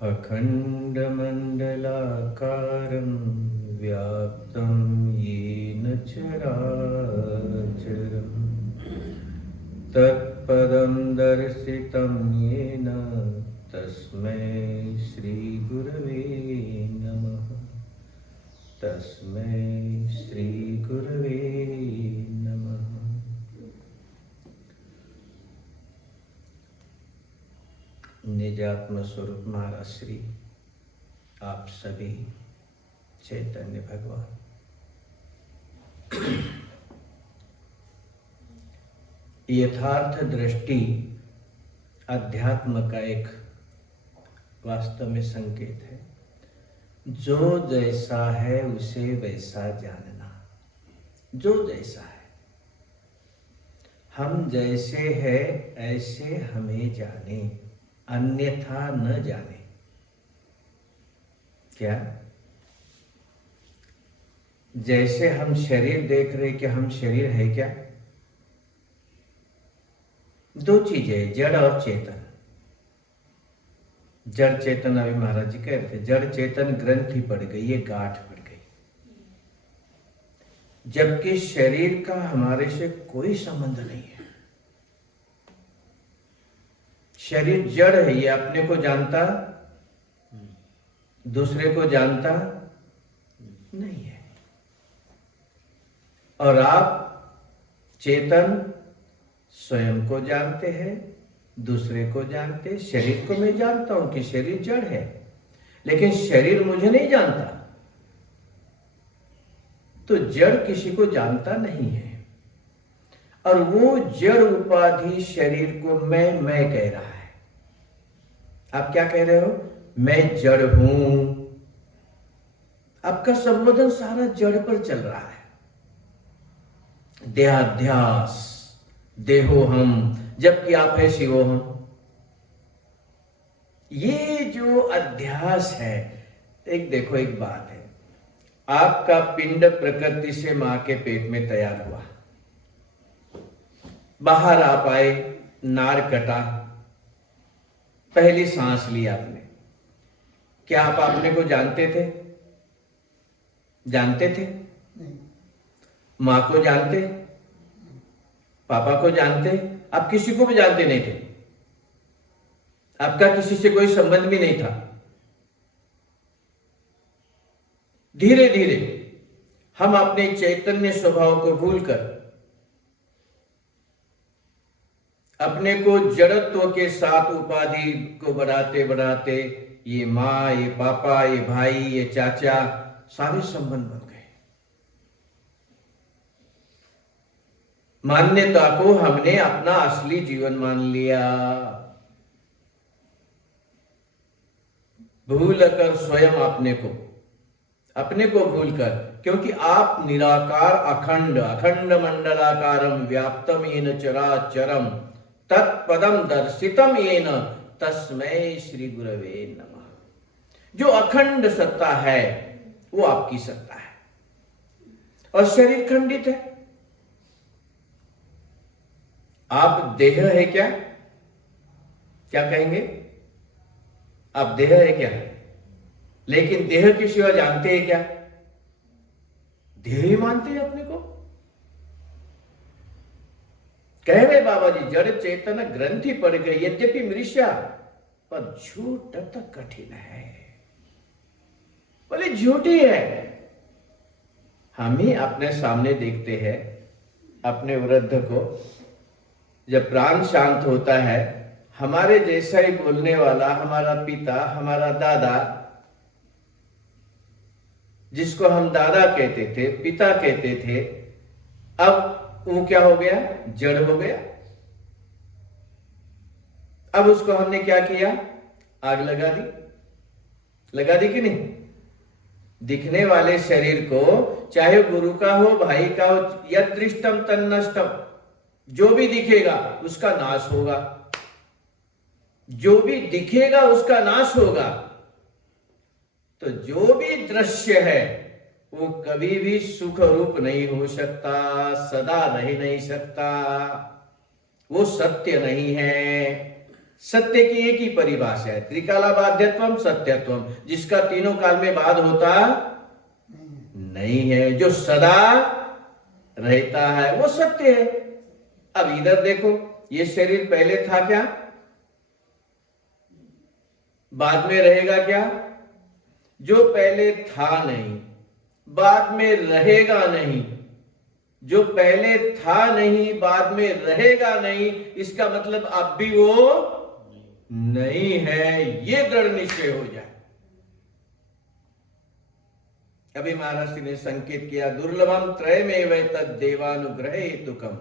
अखण्डमण्डलाकारं व्याप्तं येन चराचरं तत्पदं दर्शितं येन तस्मै श्रीगुरवे नमः। तस्मै श्रीगुरवे नमः। निजात्म स्वरूप महाराज श्री आप सभी चैतन्य भगवान यथार्थ दृष्टि अध्यात्म का एक वास्तव में संकेत है। जो जैसा है उसे वैसा जानना। जो जैसा है, हम जैसे हैं ऐसे हमें जाने, अन्यथा न जाने। क्या? जैसे हम शरीर देख रहे कि हम शरीर है क्या? दो चीजें, जड़ और चेतन। जड़ चेतन, अभी महाराज जी कह रहे थे, जड़ चेतन ग्रंथि पड़ गई, ये गांठ पड़ गई, जबकि शरीर का हमारे से कोई संबंध नहीं है। शरीर जड़ है, ये अपने को जानता, दूसरे को जानता नहीं है। और आप चेतन स्वयं को जानते हैं, दूसरे को जानते। शरीर को मैं जानता हूं कि शरीर जड़ है, लेकिन शरीर मुझे नहीं जानता। तो जड़ किसी को जानता नहीं है, और वो जड़ उपाधि शरीर को मैं कह रहा है। आप क्या कह रहे हो? मैं जड़ हूं। आपका संबोधन सारा जड़ पर चल रहा है। देहाध्यास, देहो हम, जबकि आप है शिवो हम। ये जो अध्यास है, एक देखो, एक बात है, आपका पिंड प्रकृति से मां के पेट में तैयार हुआ, बाहर आप आए, नार कटा, पहली सांस ली आपने। क्या आप अपने को जानते थे? जानते थे? मां को जानते, पापा को जानते, आप किसी को भी जानते नहीं थे। आपका किसी से कोई संबंध भी नहीं था। धीरे धीरे हम अपने चैतन्य स्वभाव को भूलकर अपने को जड़त्व के साथ उपाधि को बढ़ाते बढ़ाते ये माँ, ये पापा, ये भाई, ये चाचा, सारे संबंध बन गए। मान्यता को हमने अपना असली जीवन मान लिया, भूलकर स्वयं अपने को भूलकर, क्योंकि आप निराकार अखंड, अखंड मंडलाकारम व्याप्तम येन चराचरम तत्पदम दर्शितम येन तस्मै श्री गुरवे नमः। जो अखंड सत्ता है वो आपकी सत्ता है, और शरीर खंडित है। आप देह है क्या? क्या कहेंगे? आप देह है क्या? लेकिन देह के सिवा जानते हैं क्या? देह ही मानते हैं अपने को। कह रहे बाबा जी, जड़ चेतन ग्रंथि पड़ गई, यद्यपि मृष्या, पर झूठ तक कठिन है। बोले झूठी है। हम ही अपने सामने देखते हैं अपने वृद्ध को, जब प्राण शांत होता है, हमारे जैसा ही बोलने वाला हमारा पिता, हमारा दादा, जिसको हम दादा कहते थे, पिता कहते थे, अब वो क्या हो गया? जड़ हो गया। अब उसको हमने क्या किया? आग लगा दी कि नहीं? दिखने वाले शरीर को, चाहे गुरु का हो, भाई का हो, यद दृष्टम तन्नष्टम, जो भी दिखेगा उसका नाश होगा। जो भी दिखेगा उसका नाश होगा। तो जो भी दृश्य है वो कभी भी सुख रूप नहीं हो सकता, सदा रह नहीं सकता, वो सत्य नहीं है। सत्य की एक ही परिभाषा है, त्रिकाला बाध्यत्वम सत्यत्वम, जिसका तीनों काल में बाद होता नहीं है, जो सदा रहता है वो सत्य है। अब इधर देखो, ये शरीर पहले था क्या, बाद में रहेगा क्या? जो पहले था नहीं, बाद में रहेगा नहीं, जो पहले था नहीं, बाद में रहेगा नहीं, इसका मतलब अब भी वो नहीं है, ये दृढ़ निश्चय हो जाए। अभी महाराज ने संकेत किया, दुर्लभम त्रयमेव तद देवानुग्रह हेतुकम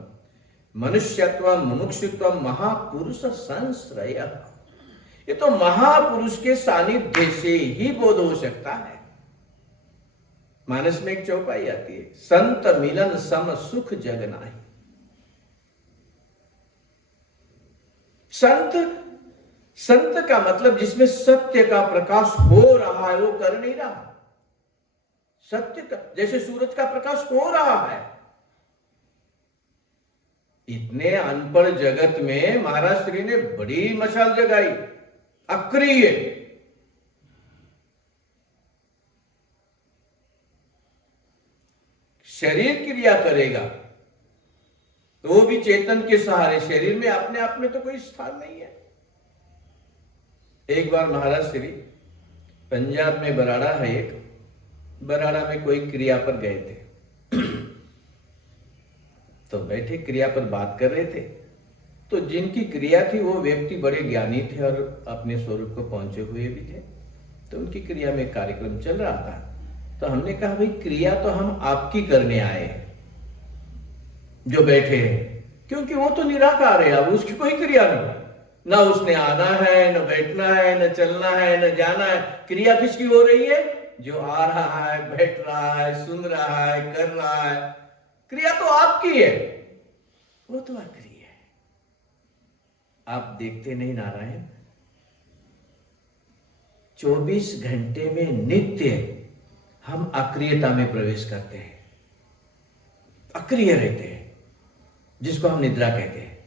मनुष्यत्व मुमुक्षुत्व महापुरुष संश्रय। ये तो महापुरुष के सानिध्य से ही बोध हो सकता है। मानस में एक चौपाई आती है, संत मिलन सम सुख जग नाही। संत का मतलब जिसमें सत्य का प्रकाश हो रहा है, वो कर नहीं रहा। सत्य का जैसे सूरज का प्रकाश हो रहा है, इतने अनपढ़ जगत में महाराज श्री ने बड़ी मशाल जगाई, अक्रिय। शरीर क्रिया करेगा तो वो भी चेतन के सहारे, शरीर में अपने आप में तो कोई स्थान नहीं है। एक बार महाराज श्री पंजाब में बराड़ा है, एक बराड़ा में कोई क्रिया पर गए थे, तो बैठे क्रिया पर बात कर रहे थे। तो जिनकी क्रिया थी वो व्यक्ति बड़े ज्ञानी थे और अपने स्वरूप को पहुंचे हुए भी थे। तो उनकी क्रिया में कार्यक्रम चल रहा था। तो हमने कहा, भाई क्रिया तो हम आपकी करने आए हैं जो बैठे हैं, क्योंकि वो तो निराकार है, अब उसकी कोई क्रिया नहीं, ना उसने आना है, न बैठना है, न चलना है, न जाना है। क्रिया किसकी हो रही है? जो आ रहा है, बैठ रहा है, सुन रहा है, कर रहा है। क्रिया तो आपकी है, वो तो अक्रिय है। आप देखते नहीं नारायण, 24 घंटे में नित्य हम अक्रियता में प्रवेश करते हैं, अक्रिय रहते हैं, जिसको हम निद्रा कहते हैं,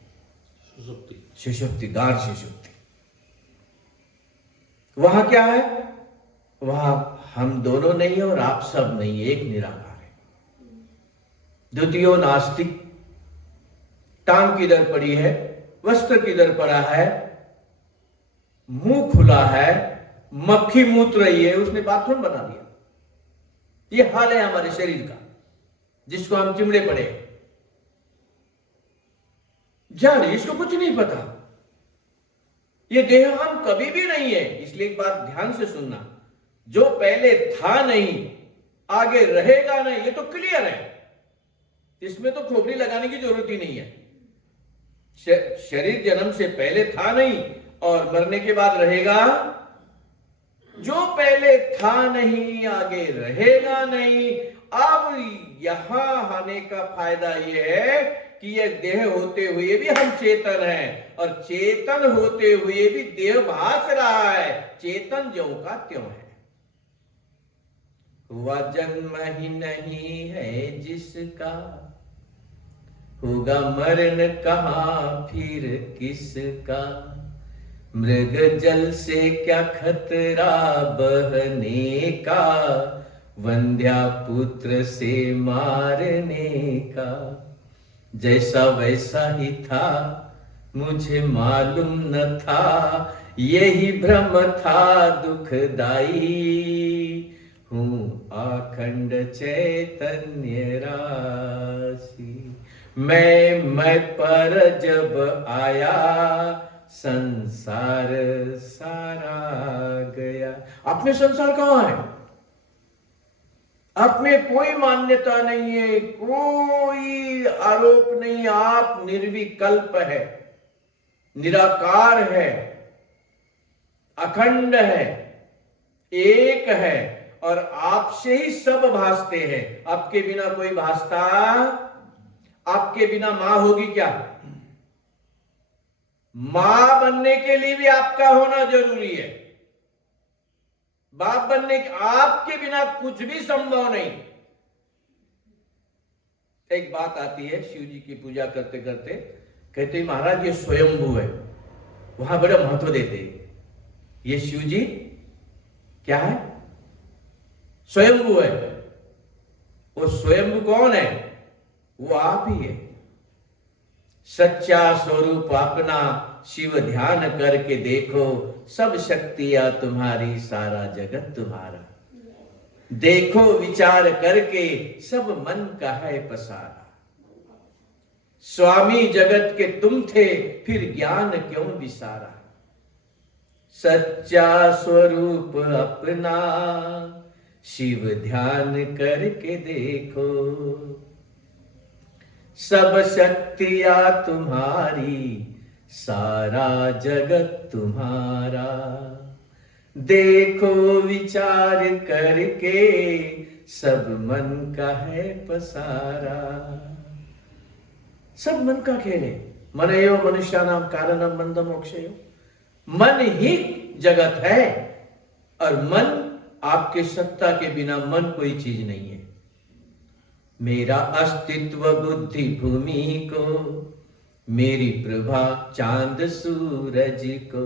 सुषुप्ति, गाढ़ सुषुप्ति। वहां क्या है? वहां हम दोनों नहीं और आप सब नहीं, एक निराकार है। द्वितीयो नास्तिक। टांग किधर पड़ी है, वस्त्र किधर पड़ा है, मुंह खुला है, मक्खी मूत्र रही है, उसने बाथरूम बना दिया। ये हाल है हमारे शरीर का, जिसको हम चिमड़े पड़े जाने, इसको कुछ नहीं पता। ये देह हम कभी भी नहीं है। इसलिए एक बात ध्यान से सुनना, जो पहले था नहीं, आगे रहेगा नहीं, ये तो क्लियर है, इसमें तो खोपड़ी लगाने की जरूरत ही नहीं है। शरीर जन्म से पहले था नहीं और मरने के बाद रहेगा। जो पहले था नहीं, आगे रहेगा नहीं। अब यहां आने का फायदा यह है कि यह देह होते हुए भी हम चेतन हैं, और चेतन होते हुए भी देह भास रहा है। चेतन ज्यों का त्यों है। हुआ जन्म ही नहीं है जिसका, होगा मरण कहां फिर किसका। मृग जल से क्या खतरा बहने का, वंध्या पुत्र से मारने का। जैसा वैसा ही था, मुझे मालूम न था, यही भ्रम था दुखदाई। हूँ अखंड चैतन्य राशि, मैं पर जब आया, संसार सारा गया। अपने संसार कहां है? आप में कोई मान्यता नहीं है, कोई आरोप नहीं। आप निर्विकल्प है, निराकार है, अखंड है, एक है, और आपसे ही सब भासते हैं। आपके बिना कोई भासता, आपके बिना मां होगी क्या? मां बनने के लिए भी आपका होना जरूरी है। बाप बनने के, आपके बिना कुछ भी संभव नहीं। एक बात आती है, शिव जी की पूजा करते करते कहते महाराज ये स्वयंभू है। वहां बड़ा महत्व देते। ये शिव जी क्या है? स्वयंभू है। वो स्वयंभू कौन है? वो आप ही है। सच्चा स्वरूप अपना शिव ध्यान करके देखो, सब शक्तियां तुम्हारी, सारा जगत तुम्हारा। देखो विचार करके, सब मन का है पसारा। स्वामी जगत के तुम थे, फिर ज्ञान क्यों विसारा। सच्चा स्वरूप अपना शिव ध्यान करके देखो, सब शक्तियां तुम्हारी, सारा जगत तुम्हारा। देखो विचार करके, सब मन का है पसारा। सब मन का खेल है। मनयो मनुष्यानाम कारणम बंध मोक्षयो। मन ही जगत है, और मन आपके सत्ता के बिना मन कोई चीज नहीं है। मेरा अस्तित्व बुद्धि भूमि को, मेरी प्रभा चांद सूरज को,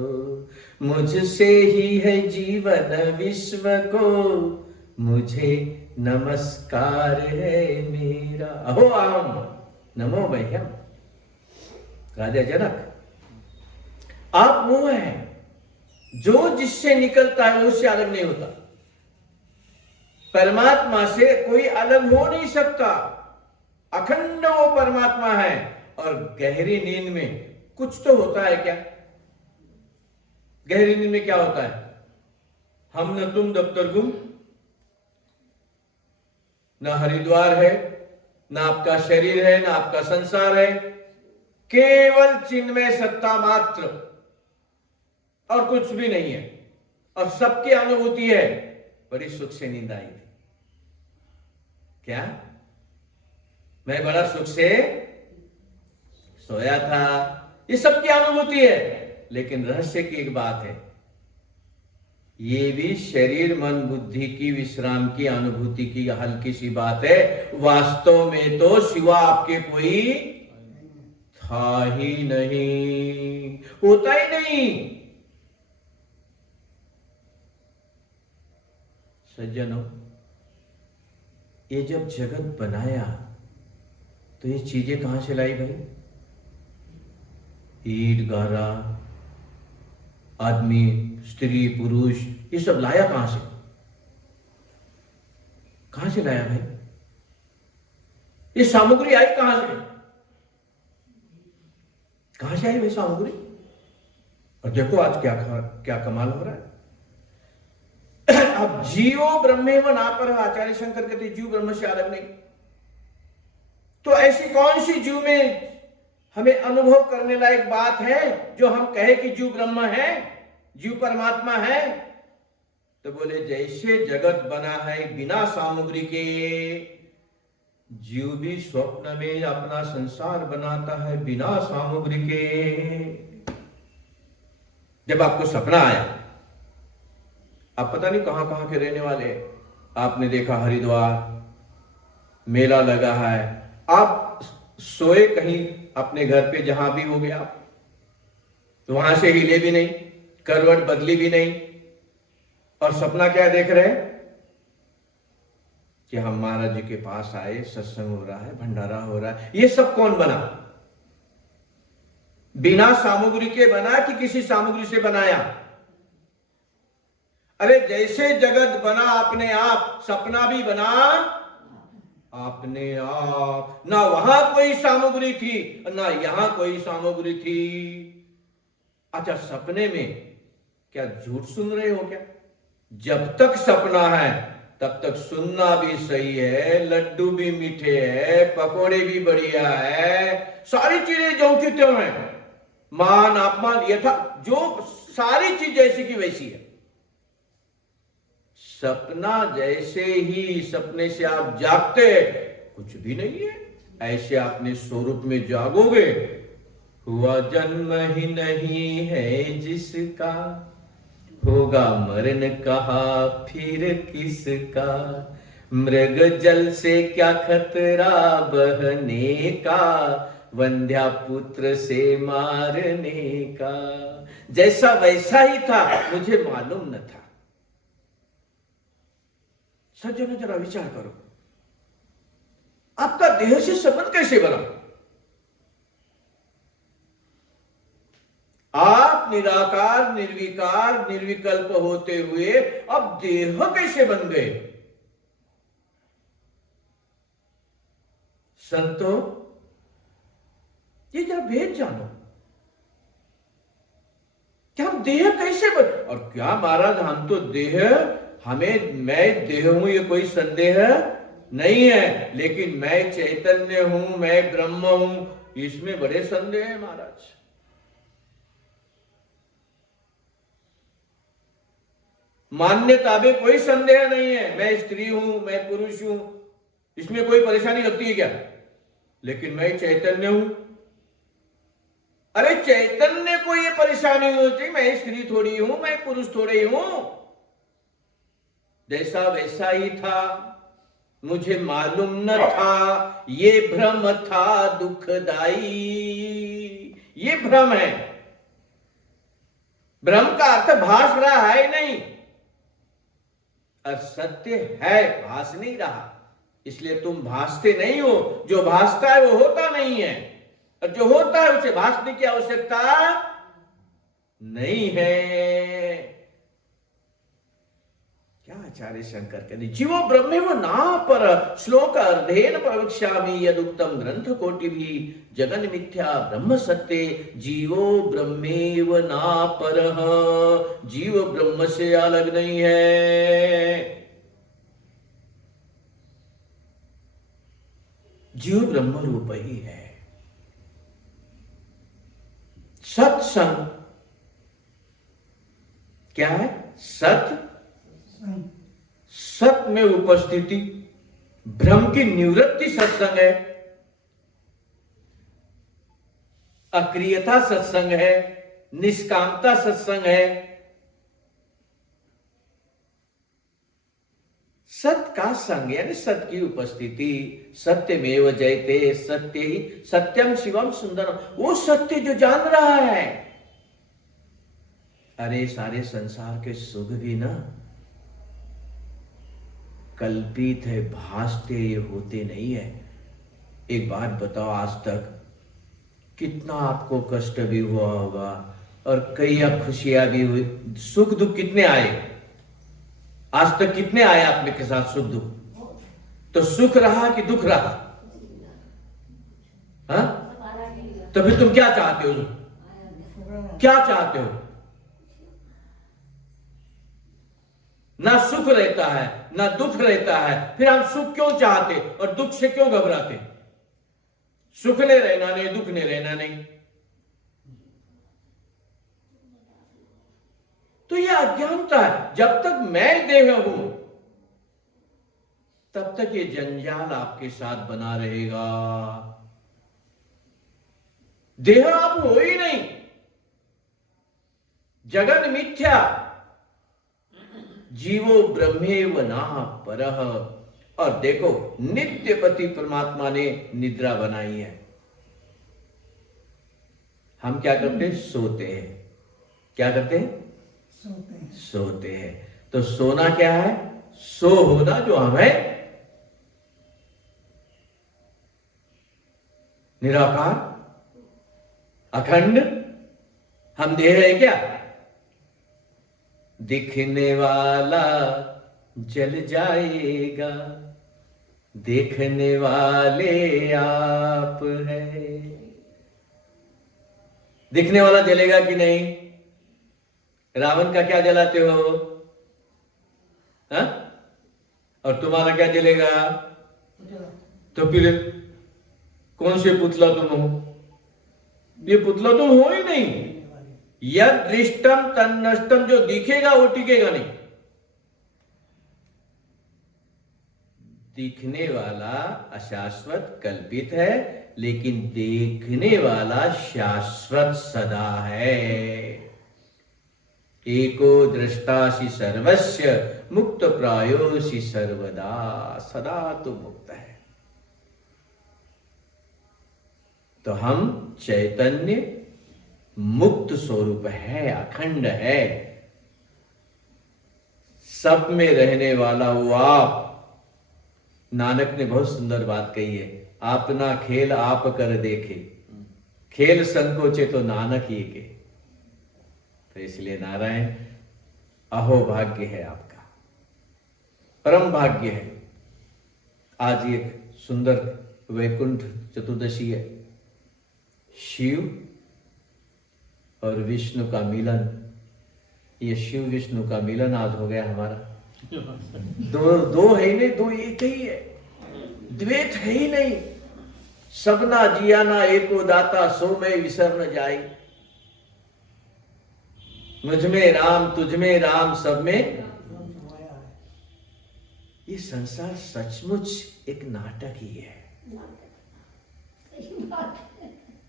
मुझसे ही है जीवन विश्व को, मुझे नमस्कार है मेरा। अहो आम नमो मह्यम। राजा जनक, आप वो हैं जो जिससे निकलता है वो उससे अलग नहीं होता। परमात्मा से कोई अलग हो नहीं सकता। अखंड वो परमात्मा है। और गहरी नींद में कुछ तो होता है क्या? गहरी नींद में क्या होता है? हम न तुम दफ्तर गुम, न हरिद्वार है, न आपका शरीर है, न आपका संसार है, केवल चिन्मय सत्ता मात्र, और कुछ भी नहीं है। और सबकी अनुभूति है। बड़ी सुख से नींद आई थी। क्या? मैं बड़ा सुख से सोया था। ये सबकी अनुभूति है। लेकिन रहस्य की एक बात है, ये भी शरीर मन बुद्धि की विश्राम की अनुभूति की हल्की सी बात है। वास्तव में तो सिवा आपके कोई था ही नहीं, होता ही नहीं। सज्जनों, ये जब जगत बनाया तो ये चीजें कहां से लाई भाई? ईट गारा, आदमी, स्त्री, पुरुष, ये सब लाया कहां से? कहां से लाया भाई? ये सामग्री आई कहां से? कहां से आई भाई सामग्री? और देखो आज क्या क्या कमाल हो रहा है। अब जीवो ब्रह्मेव नापर, आचार्य शंकर कहते जीव ब्रह्म से अलग नहीं। तो ऐसी कौन सी जीव में हमें अनुभव करने लायक बात है जो हम कहे कि जीव ब्रह्म है, जीव परमात्मा है? तो बोले जैसे जगत बना है बिना सामग्री के, जीव भी स्वप्न में अपना संसार बनाता है बिना सामग्री के। जब आपको सपना आया, आप पता नहीं कहां कहां के रहने वाले, आपने देखा हरिद्वार मेला लगा है, आप सोए कहीं अपने घर पे जहां भी हो गया, तो वहां से हिले भी नहीं, करवट बदली भी नहीं, और सपना क्या देख रहे हैं कि हम महाराज जी के पास आए, सत्संग हो रहा है, भंडारा हो रहा है। ये सब कौन बना? बिना सामग्री के बना कि किसी सामग्री से बनाया? अरे जैसे जगत बना अपने आप, सपना भी बना अपने आप। ना वहां कोई सामग्री थी, ना यहां कोई सामग्री थी। अच्छा, सपने में क्या झूठ सुन रहे हो क्या? जब तक सपना है तब तक सुनना भी सही है, लड्डू भी मीठे है, पकोड़े भी बढ़िया है, सारी चीजें जो की त्यों है, मान अपमान यथा, जो सारी चीज जैसी की वैसी है। सपना जैसे ही सपने से आप जागते, कुछ भी नहीं है, ऐसे अपने स्वरूप में जागोगे, हुआ जन्म ही नहीं है जिसका, होगा मरण कहा फिर किसका, मृग जल से क्या खतरा बहने का, वंध्या पुत्र से मारने का। जैसा वैसा ही था, मुझे मालूम न था। सज्जनों जरा विचार करो, आपका देह से संबंध कैसे बना? आप निराकार, निर्विकार, निर्विकल्प होते हुए अब देह कैसे बन गए? संतो, ये जरा भेद जानो। क्या हम देह कैसे बन, और क्या महाराज हम तो देह, हमें, मैं देह हूं ये कोई संदेह नहीं है, लेकिन मैं चैतन्य हूं, मैं ब्रह्म हूं, इसमें बड़े संदेह है महाराज। मान्यता में कोई संदेह नहीं है, मैं स्त्री हूं, मैं पुरुष हूं, इसमें कोई परेशानी लगती है क्या? लेकिन मैं चैतन्य हूं। अरे चैतन्य को ये परेशानी होती, मैं स्त्री थोड़ी हूं, मैं पुरुष थोड़ी हूं, जैसा वैसा ही था, मुझे मालूम न था, ये भ्रम था दुखदाई। ये भ्रम है। भ्रम का अर्थ भास रहा है नहीं, और सत्य है, भास नहीं रहा, इसलिए तुम भासते नहीं हो। जो भासता है वो होता नहीं है, और जो होता है उसे भासने की आवश्यकता नहीं है। क्या आचार्य शंकर कहते, जीवो ब्रह्मेव ना पर श्लोक अर्धेन प्रवक्ष्यामि यदुक्तम ग्रंथ कोटि भी जगन मिथ्या ब्रह्म सत्य जीवो ब्रह्मेव ना पर। जीव ब्रह्म से अलग नहीं है। जीव ब्रह्म रूप ही है। सत्संग क्या है? सत में उपस्थिति, भ्रम की निवृत्ति सत्संग है। अक्रियता सत्संग है, निष्कामता सत्संग है। सत का संग यानी सत की उपस्थिति। सत्यमेव जयते, सत्य ही सत्यम शिवम सुंदरम, वो सत्य जो जान रहा है। अरे सारे संसार के सुख भी ना कल्पित है, भासते, ये होते नहीं है। एक बात बताओ, आज तक कितना आपको कष्ट भी हुआ होगा और कई खुशियां भी हुई, सुख दुख कितने आए? आज तक कितने आए आपने के साथ सुख दुख? तो सुख रहा कि दुख रहा? हाँ? तो फिर तुम क्या चाहते हो? क्या चाहते हो? ना सुख रहता है ना दुख रहता है, फिर हम सुख क्यों चाहते और दुख से क्यों घबराते? सुख ने रहना नहीं, दुख ने रहना नहीं। तो यह अज्ञानता है। जब तक मैं देह हूं तब तक ये जंजाल आपके साथ बना रहेगा। देह आप हो ही नहीं, जगन मिथ्या जीवो ब्रह्मेव ना परः। और देखो, नित्यपति परमात्मा ने निद्रा बनाई है। हम क्या करते हैं? सोते हैं। क्या करते हैं? सोते हैं। तो सोना क्या है? सो होना जो हमें निराकार अखंड, हम देह है क्या? दिखने वाला जल जाएगा, देखने वाले आप है। दिखने वाला जलेगा कि नहीं? रावण का क्या जलाते हो? हा? और तुम्हारा क्या जलेगा? तो फिर कौन से पुतला तुम हो? ये पुतला तुम हो ही नहीं। यद दृष्टम तन्नष्टम, जो दिखेगा वो टिकेगा नहीं। दिखने वाला अशाश्वत कल्पित है, लेकिन देखने वाला शाश्वत सदा है। एको दृष्टासि सर्वस्य मुक्त प्रायोसि सर्वदा, सदा तो मुक्त है। तो हम चैतन्य मुक्त स्वरूप है, अखंड है, सब में रहने वाला वो आप। नानक ने बहुत सुंदर बात कही है, अपना खेल आप कर देखे, खेल संकोचे तो नानक ही के। तो इसलिए नारायण अहो भाग्य है आपका, परम भाग्य है। आज एक सुंदर वैकुंठ चतुर्दशी है, शिव और विष्णु का मिलन। ये शिव विष्णु का मिलन आज हो गया हमारा। दो है ही नहीं, दो एक ही है, द्वैत है ही नहीं। सबना जियाना एको दाता, सो में विसर न जाई। मुझ में राम, तुझ में राम, सब में। ये संसार सचमुच एक नाटक ही है,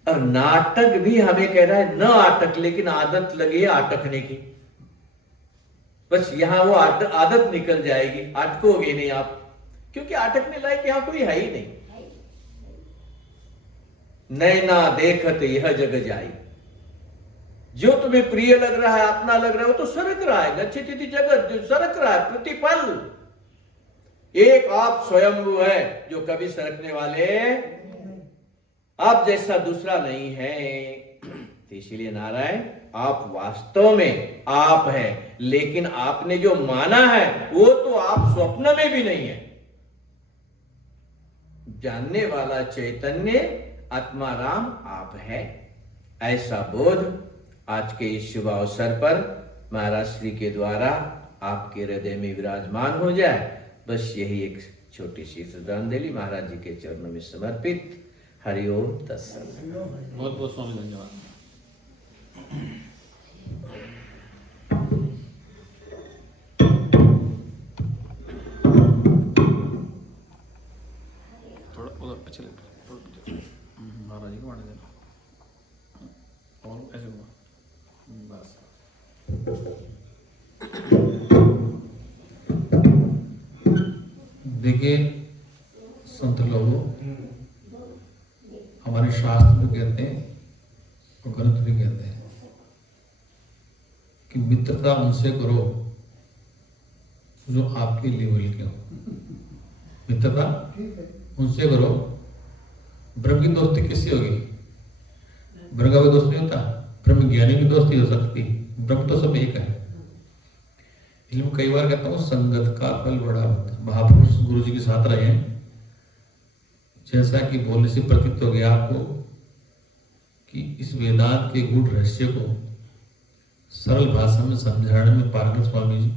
और नाटक भी हमें कह रहा है न आटक, लेकिन आदत लगी है आटकने की। बस यहां वो आदत निकल जाएगी, अटकोगे नहीं आप, क्योंकि अटकने लायक यहां कोई है ही नहीं। नैना देखत यह जग जाई। जो तुम्हें प्रिय लग रहा है, अपना लग रहा है, वो तो सरक रहा है। गच्छति जगत, जो सरक रहा है प्रतिपल। एक आप स्वयंभू है जो कभी सरकने वाले, आप जैसा दूसरा नहीं है। तो इसीलिए नारायण आप वास्तव में आप है, लेकिन आपने जो माना है वो तो आप स्वप्न में भी नहीं है। जानने वाला चैतन्य आत्मा राम आप है, ऐसा बोध आज के इस शुभ अवसर पर महाराज श्री के द्वारा आपके हृदय में विराजमान हो जाए। बस यही एक छोटी सी श्रद्धांजलि महाराज जी के चरणों में समर्पित। हरिओम तत्सत। बहुत बहुत स्वामी धन्यवाद। थोड़ा उधर पीछे ले, थोड़ा पीछे। महाराज जी को आने देना, और ऐसे हुआ बस। देखिए संत लोगों, हमारे शास्त्र भी कहते हैं और ग्रंथ भी कहते हैं कि मित्रता उनसे करो जो आपके लेवल के हो। मित्रता उनसे करो। ब्रह्म की दोस्ती किससे होगी? ब्रह्म का कोई दोस्त नहीं होता, ब्रह्म ज्ञानी की दोस्ती हो सकती। ब्रह्म तो सब एक है। इसलिए मैं कई बार कहता हूँ संगत का फल बड़ा होता है। महापुरुष गुरु जी के साथ रहे हैं, जैसा कि बोलने से प्रतीत हो गया आपको कि इस वेदांत के गूढ़ रहस्य को सरल भाषा में समझाने में पारंगत स्वामी जी।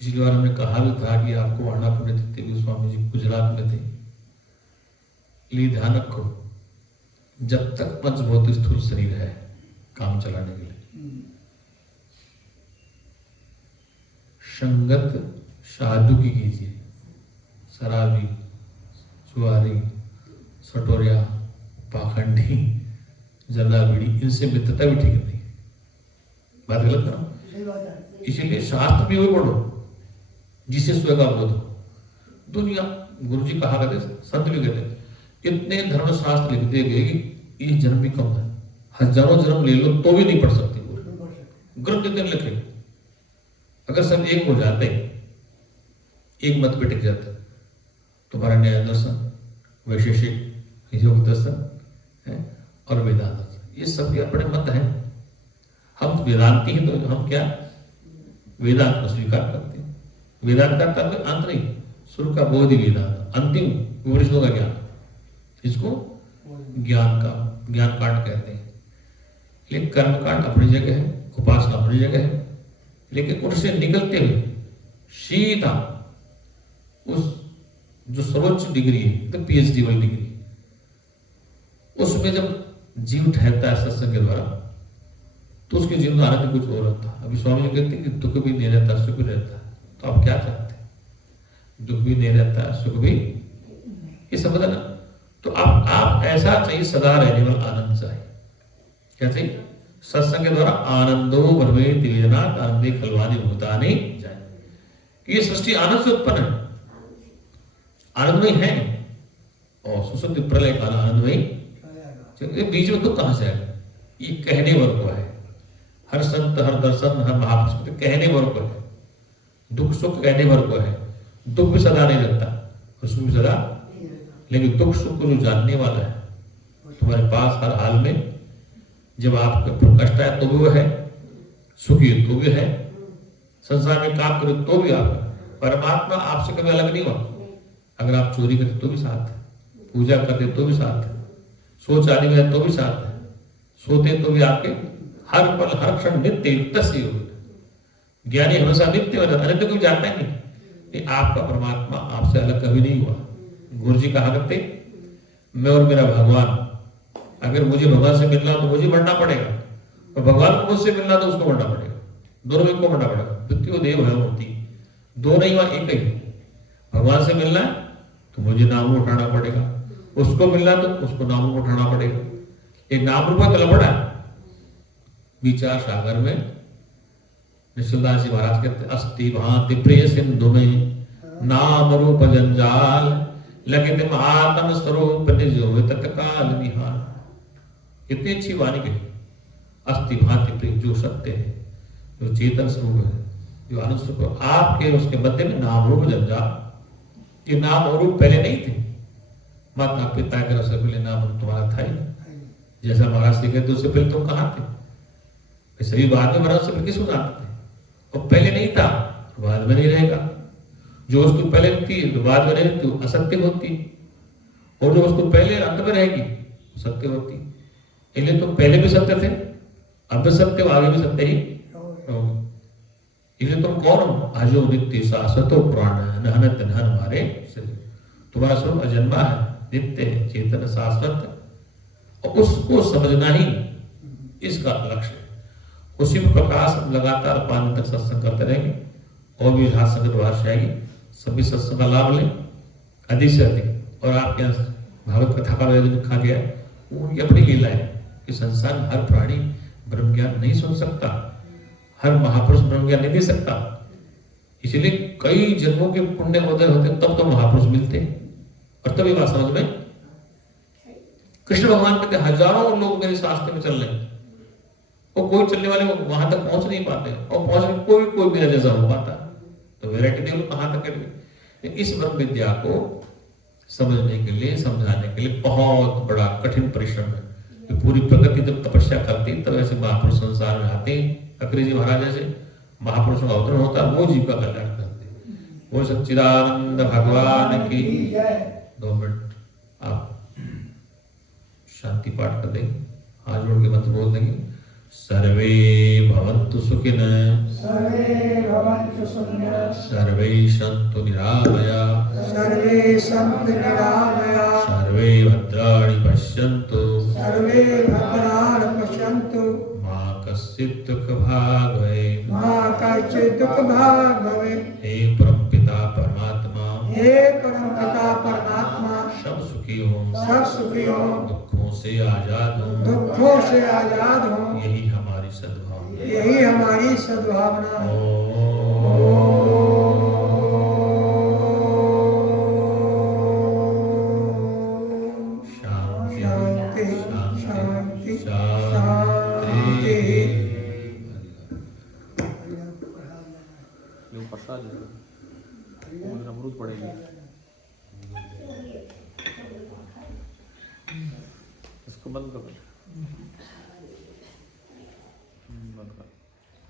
पिछली बार हमने कहा भी था कि आपको आना पुण्य स्वामी जी गुजरात में थे। लिए ध्यान रखो, जब तक पंचभौतिक स्थूल शरीर है काम चलाने के लिए, संगत साधु की कीजिए। शराबी, सुआरी, सटोरिया, पाखंडी, जला बीड़ी, इनसे मित्रता भी ठीक नहीं। बात गलत करो। इसीलिए शास्त्र भी वही पढ़ो जिसे स्वयं का बोध हो। दुनिया, गुरु जी कहा करते, संत भी कहते, इतने धर्म शास्त्र लिख दिए गए कि इस जन्म भी कम है, हजारों जन्म ले लो तो भी नहीं पढ़ सकते पूरे ग्रंथ इतने लिखे। अगर सब एक हो जाते, एक मत पे टिक जाते, तुम्हारा न्याय दर्शन, वैशेषिक योग दर्शन है और वेदांत दर्शन, ये सब के अपने मत हैं। हम वेदांती हैं तो हम क्या वेदांत को स्वीकार करते हैं। वेदांत का अर्थ अंत नहीं, शुरू का बोधि वेदांत, अंतिम उपनिषदों का ज्ञान, इसको ज्ञान कांड कहते हैं। लेकिन कर्म कांड अपनी जगह है, उपासना अपनी जगह है, लेकिन उससे निकलते हुए सीधा उस जो सर्वोच्च डिग्री है, तो पीएचडी वाली डिग्री, उसमें जब जीव ठहरता है सत्संग के द्वारा, तो उसके जीवन में आनंद कुछ और रहता है। अभी स्वामी जी कहते हैं कि दुख भी नहीं रहता, सुख भी रहता है। तो आप क्या चाहते हैं? दुख भी नहीं रहता, सुख भी, ये समझ ना। तो आप ऐसा चाहिए, सदा रहने वाला आनंद चाहिए। क्या चाहिए? सत्संग के द्वारा आनंदो भरवे दिवेदना आनंदे खलवानी भूतानी जाए। ये सृष्टि आनंद से उत्पन्न है, आनंदमय है, और सुसुप्ति प्रलय काल आनंदमय। बीच में दुख कहां से आएगा? ये कहने भर को है। हर संत, हर दर्शन, हर महापुरुष तो कहने भर को है। दुख सुख कहने भर को है। दुख भी सदा नहीं रहता और सुख भी सदा, लेकिन दुख सुख को जो जानने वाला है तुम्हारे पास हर हाल में, जब आपके ऊपर कष्ट आए तो भी वो है, सुखी तो भी है, संसार में काम करो तो भी आप है। परमात्मा आपसे कभी अलग नहीं हुआ। अगर आप चोरी करते तो भी साथ है, पूजा करते तो भी साथ है, सो चाली में तो भी साथ है, सोते तो भी आपके हर पल हर क्षण नित्य युक्त से योग। ज्ञानी हमेशा नित्य होता है, अन्य कोई जानता ही नहीं। आपका परमात्मा आपसे अलग कभी नहीं हुआ। गुरु जी कहा करते, मैं और मेरा भगवान, अगर मुझे भगवान से मिलना हो तो मुझे मरना पड़ेगा, और भगवान को मुझसे मिलना तो उसको मरना पड़ेगा। दोनों में को मरना पड़ेगा। द्वितीय देव है होती, दो नहीं हुआ एक ही। भगवान से मिलना है तो मुझे नाम उठाना पड़ेगा, उसको मिलना तो उसको नाम उठाना पड़ेगा। एक नाम रूपा तलबड़ा है। विचार सागर में निश्चिलदास जी महाराज कहते, अस्ति भांति प्रिय सिंधु में नाम रूप जंजाल, लगे तुम आत्म स्वरूप निज हो तत्काल निहार। इतनी अच्छी वाणी के अस्ति भांति प्रिय, जो सत्य है, जो चेतन स्वरूप है, जो आनंद स्वरूप, आपके उसके मध्य में नाम रूप जंजाल। ये नाम और रूप पहले नहीं थे। माता पिता के रस पहले नाम रूप तुम्हारा था ही। जैसा महाराज जी कहते उससे पहले तुम कहाँ थे? सभी बाद में महाराज से पहले किसको जानते थे? और पहले नहीं था तो बाद में नहीं रहेगा। जो वस्तु पहले थी तो बाद में रहेगी तो असत्य होती, और जो वस्तु पहले अंत में रहेगी सत्य होती। इसलिए तुम पहले भी सत्य थे, अब भी सत्य हो, आगे भी सत्य ही रहोगे। इसलिए तुम कौन हो? अजो नित्य शाश्वतो प्राण नहनत नहन हमारे शरीर। तुम्हारा स्वरूप अजन्मा है, नित्य है, चेतन शाश्वत, और उसको समझना ही इसका लक्ष्य है। उसी में प्रकाश लगातार 5 दिन तक सत्संग करते रहेंगे, और भी हाथ संगत बाहर से आएगी। सभी सत्संग का लाभ लें अधिक से अधिक। और आपके यहाँ भागवत कथा का आयोजन रखा गया है, वो उनकी अपनी लीला है कि संसार में हर प्राणी ब्रह्म ज्ञान नहीं सुन सकता, हर महापुरुष ब्रह्म ज्ञान नहीं दे सकता। इसलिए कई जन्मों के पुण्य होते होते तब तो महापुरुष मिलते, और तभी बात समझ में। कृष्ण भगवान कहते हजारों लोग मेरे शास्त्र में चल रहे हैं, और कोई चलने वाले वहां तक पहुंच नहीं पाते, और पहुंचने कोई मेरा जैसा हो पाता। तो वैरायटी देख लो कहां तक है। इस ब्रह्म विद्या को समझने के लिए, समझाने के लिए बहुत बड़ा कठिन परिश्रम है। कि पूरी प्रकृति जब तपस्या करती तब ऐसे महापुरुष संसार में आते हैं। अकरी जी महाराज जैसे महापुरुषों का अवतरण होता है, वो जीव का कल्याण करते। वो सच्चिदानंद भगवान की 2 मिनट आप शांति पाठ कर देंगे, हाथ जोड़ के मंत्र बोल देंगे। सर्वे भवन्तु सुखिनः, सर्वे भवन्तु सुखिनः, सर्वे सन्तु निरामया, सर्वे सन्तु निरामया, सर्वे भद्राणि पश्यन्तु, सर्वे भद्राणि पश्यन्तु, मा कश्चित् दुःखभाग् भवेत्, मा कश्चित् दुःखभाग् भवेत्। हे परमपिता परमात्मा, हे परमपिता परमात्मा, सब सुखी हो, सब सुखी हो, दुखों से आजाद हो, दुखों से आजाद हो, यही हमारी सद्भावना। यही हमारी सद्भावना है। शांति शांति शांति शांति। जो प्रसाद है वो अमृत पड़ेगी। इसको बंद कर दो।